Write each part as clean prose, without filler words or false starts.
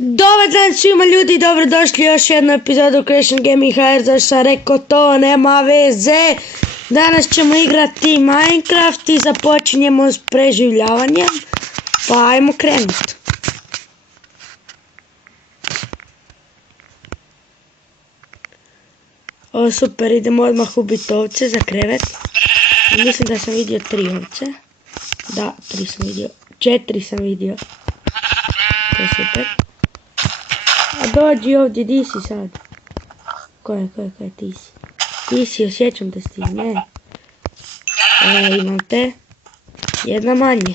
Dobar dan svima ljudi, dobrodošli još jednu epizodu Creation Gaming HR. Zašto sam rekao to, nema veze. Danas ćemo igrati Minecraft i započinjemo s preživljavanjem. Pa ajmo krenuti. O super, idemo odmah ubiti ovce za krevet. Mislim da sam vidio 3 ovce. Da, 3 sam vidio. 4 sam vidio. To je super. A dođi ovdje, di si sad? Ko je, ti si? Ti si, osjećam da si ti, ne. Imam te. Jedna manje.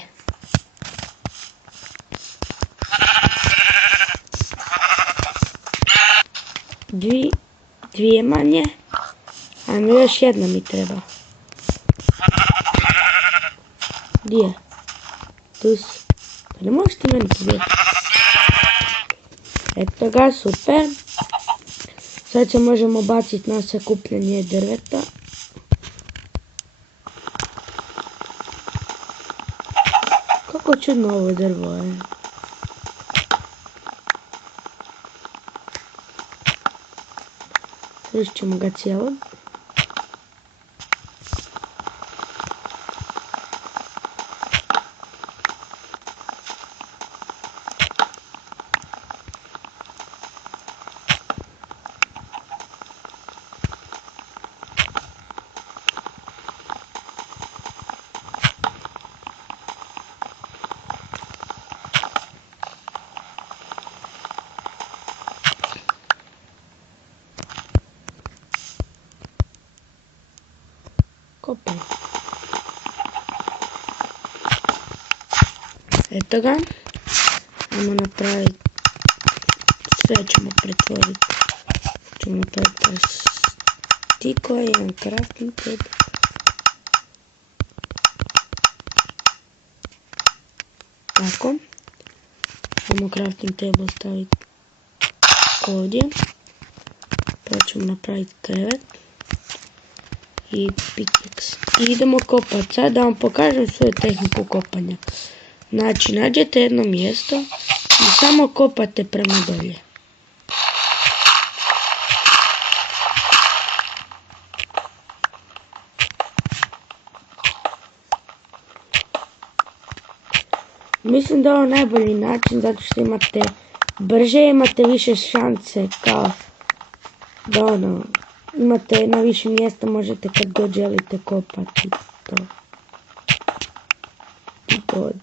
Dvije manje. Ajmo, još jedna mi treba. Di je? Tu si. Pa ne možeš ti meni pobjeti? Eto ga, super. Sad se možemo baciti na sakupljanje drveta. Kako čudno ovo drvo je. Srušit ćemo ga cijelo. Kopaj. Eto ga. Ajmo napraviti. Sve ćemo pretvoriti. Ćemo napraviti stikla i jedan crafting table. Tako. Ajmo crafting table staviti ovdje. Pa ćemo napraviti krevet. I pickaxe. I idemo kopati. Sad da vam pokažem svoju tehniku kopanja. Znači, nađete jedno mjesto i samo kopate prema dolje. Mislim da je ovo najbolji način zato što imate brže, imate više šanse kao da imate na više mjesta, možete kad god želite kopati to. I god.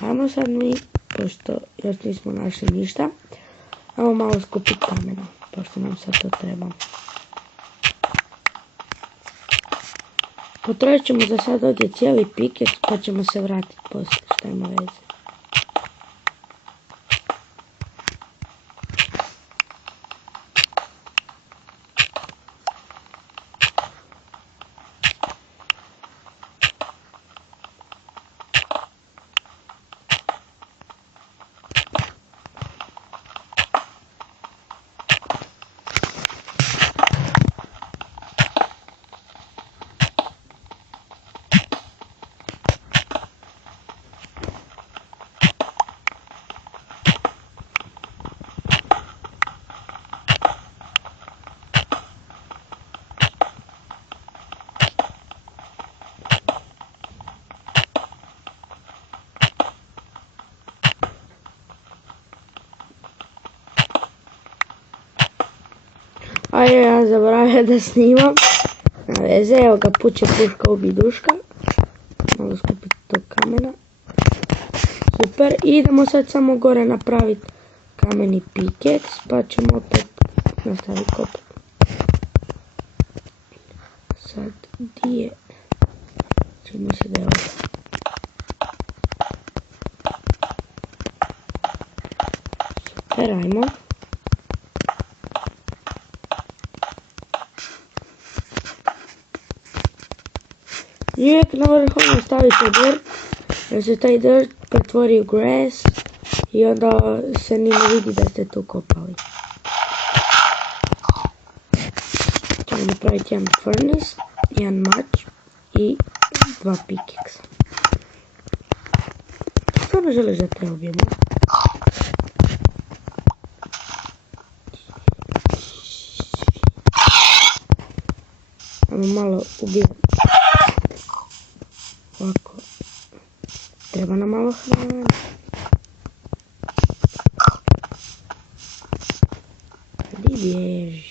Ajmo sad mi, pošto još nismo našli ništa, ajmo malo skupiti kamena, pošto nam sad to treba. Potrošit ćemo za sad ovdje cijeli piket, pa ćemo se vratiti poslije, šta ima veze. A ja zaboravio da snimam. Na veze, evo ga, puće puška ubi duška. Malo skupiti tog kamena. Super, i idemo sad samo gore napraviti kameni pickaxe, pa ćemo opet nastaviti kopati. Sad, di je? Čini se da je ovdje. Super, ajmo. Uvijek na vrhu stavite dirt, da se taj dirt pretvori u grass i onda se ni ne vidi da ste tu kopali. Ćemo napraviti jedan furnace, jedan mač i 2 pickaxe. Stvarno želiš da te ubijemo? Ajmo malo ubijati. Ovako. Treba nam malo hrane. Gdje bježiš?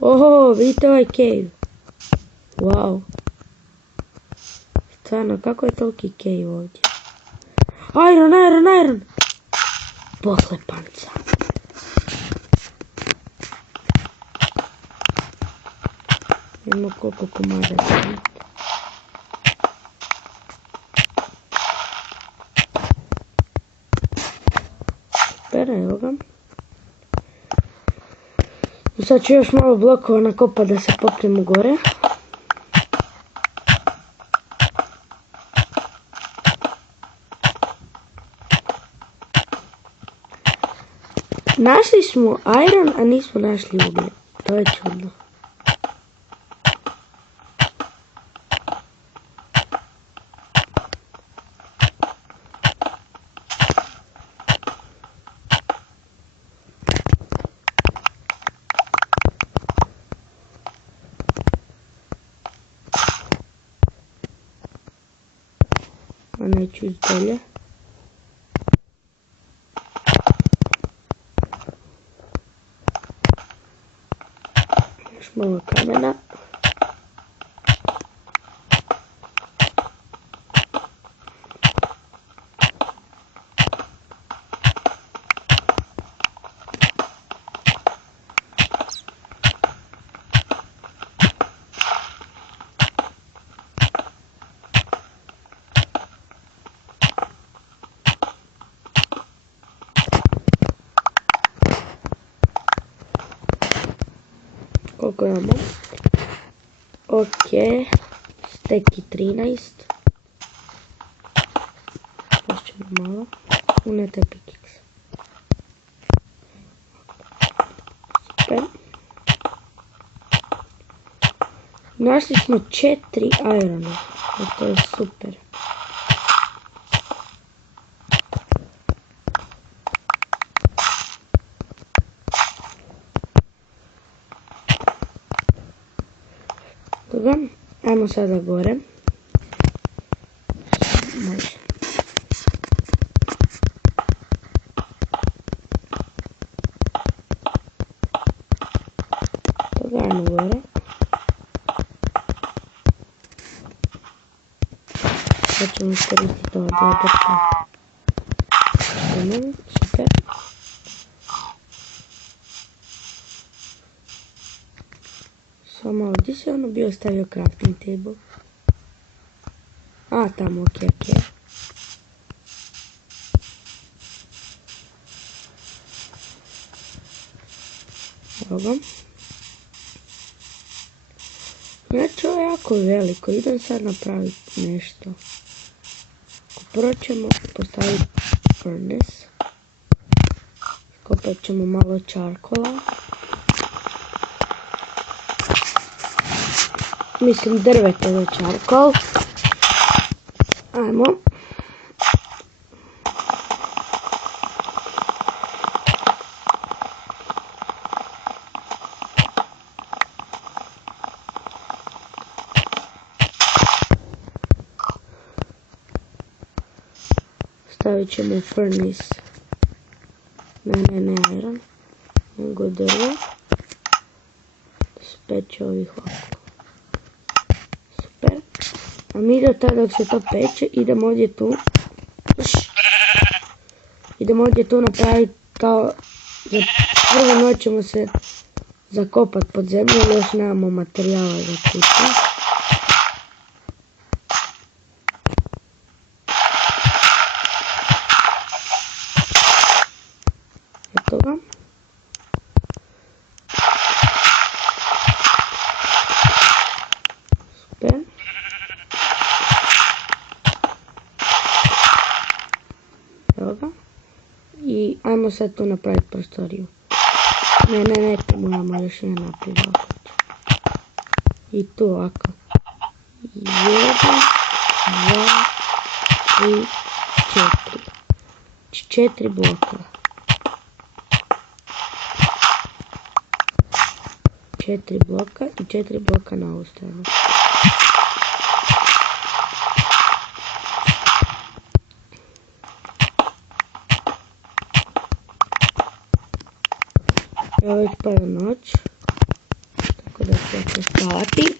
Oho, vidite ovaj cave. Wow. Stvarno, kako je toliki cave ovdje? Iron! Poslepanca. Imamo koliko komada imate. Super, evo ga. Sad ću još malo blokova nakopati da se popnemo gore. Našli smo iron, a nismo našli ugljen. To je čudno. A neću iz dolje. Još malo kamena. Koliko imamo? Ok, steki 13. Još ćemo malo. Unete pikiks. Super. Našli smo 4 irona. To je super. Dobro, ajmo sada gore. Može. Dobro, ajmo gore. Sad ćemo iskoristiti ova dva drta. Super. Samo ovdje se ono bio stavio crafting table. A, tamo, ok. Evo ga. Znači, ovo je jako veliko. Idem sad napraviti nešto. Prvo ćemo postaviti furnace. Skopat ćemo malo čarkola. Mislim drvete za čarkol. Ajmo. Stavit ćemo u furnace. Ne iron. Nego drvo. Speće ovih ovako. Super. A mi do tada dok se to peče idemo ovdje tu. Idemo ovdje tu napraviti kao za prvu noć ćemo se zakopati pod zemlju, još nemamo materijala za kuću. Eto ga. Super. Evo ga. I ajmo sad tu napraviti prostoriju. Ne, to moramo još jedan naprijed ovako. I tu ovako. 1, 2, 3, 4. 4 bloka. 4 bloka i 4 bloka na ovu stranu. Evo već pada noć, tako da ću spavati.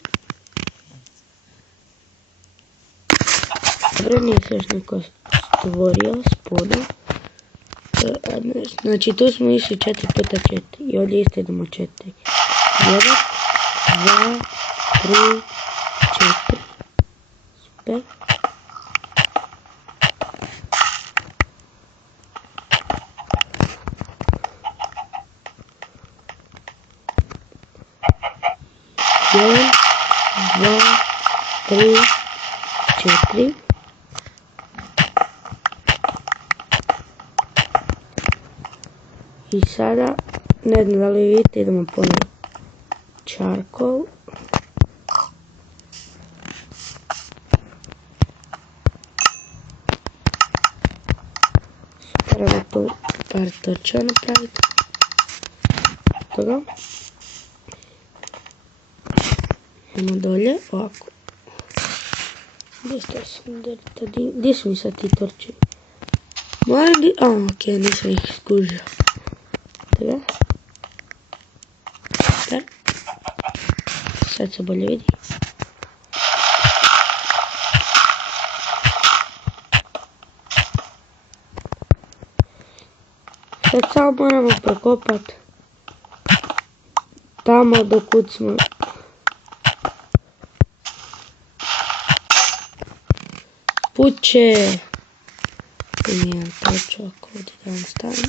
Dobro, nije se još neko stvorio spoda. Znači tu smo išli 4 puta 4 i ovdje isto idemo 4. 1, 2, 3, 4. Super. Jedan, dva, tri, 4. I sada, ne znam da li vidite, idemo ponovno charcoal. Super, tu par toča napraviti. Toga. Idemo dolje, ovako. Gdje su mi sad ti torči? Moram li... okej, nisam ih skužio. Toga. Super. Sad se bolje vidi. Sad samo moramo prokopat tamo dokud smo. Puće. Nijem točak ovdje da vam stavim.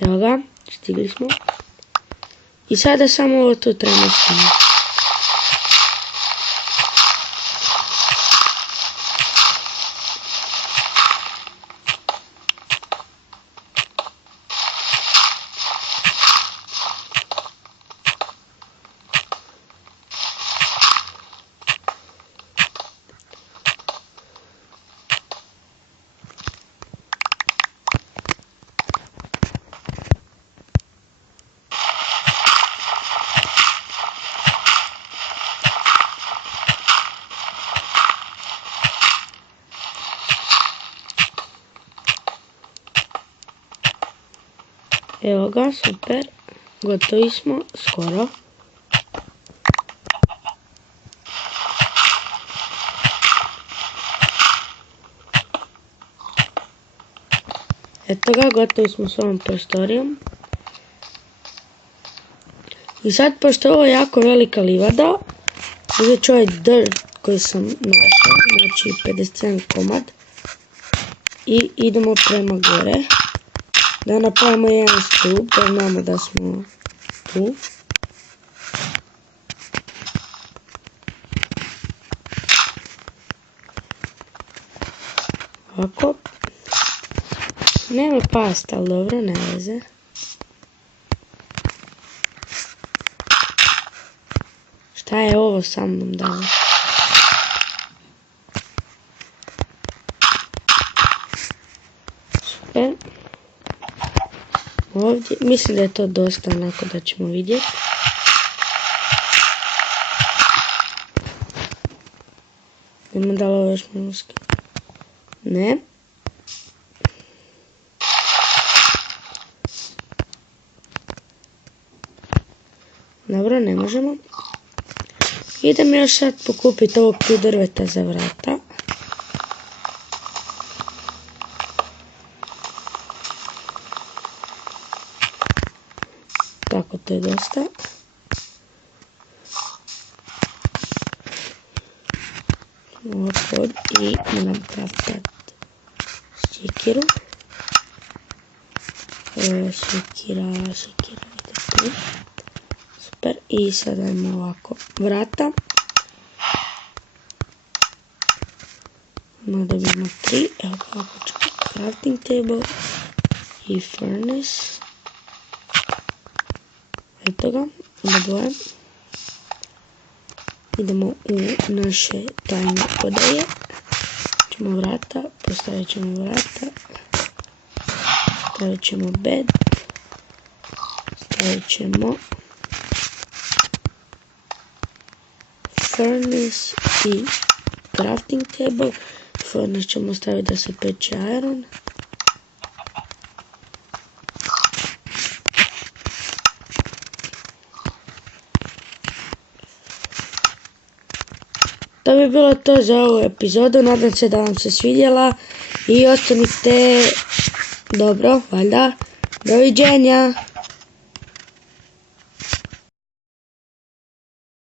Evo ga, stigli smo. I sada samo ovo tu trebamo staviti. Evo ga, super. Gotovi smo, skoro. Eto ga, gotovi smo s ovom prostorijom. I sad, pošto je ovo jako velika livada, uzet ću ovaj drv koji sam našao, znači 57 komad. I idemo prema gore. Da napravimo jedan stup, da znamo da smo tu. Ovako. Nema pasta, ali dobro, ne veze. Šta je ovo sa mnom danas? Super. Ovdje, mislim da je to dosta, onako da ćemo vidjeti. Idemo da li ovo još muski. Ne. Dobro, ne možemo. Idem još sad pokupiti ovog tu drveta za vrata. Tako, to je dosta. Ovako, i moram kraftati sjekiru. Šekira, ide tu. Super, i sada imamo ovako vrata. Dobijemo 3, evo ovako ću crafting table. i furnace. Eto ga, onda boje. Idemo u naše tajne odaje. Ćemo vrata, postavit ćemo vrata. Stavit ćemo bed. Stavit ćemo furnace i crafting table. Furnace ćemo staviti da se peče iron. To bi bilo to za ovu epizodu, nadam se da vam se svidjela i ostanite dobro, valjda. Doviđenja!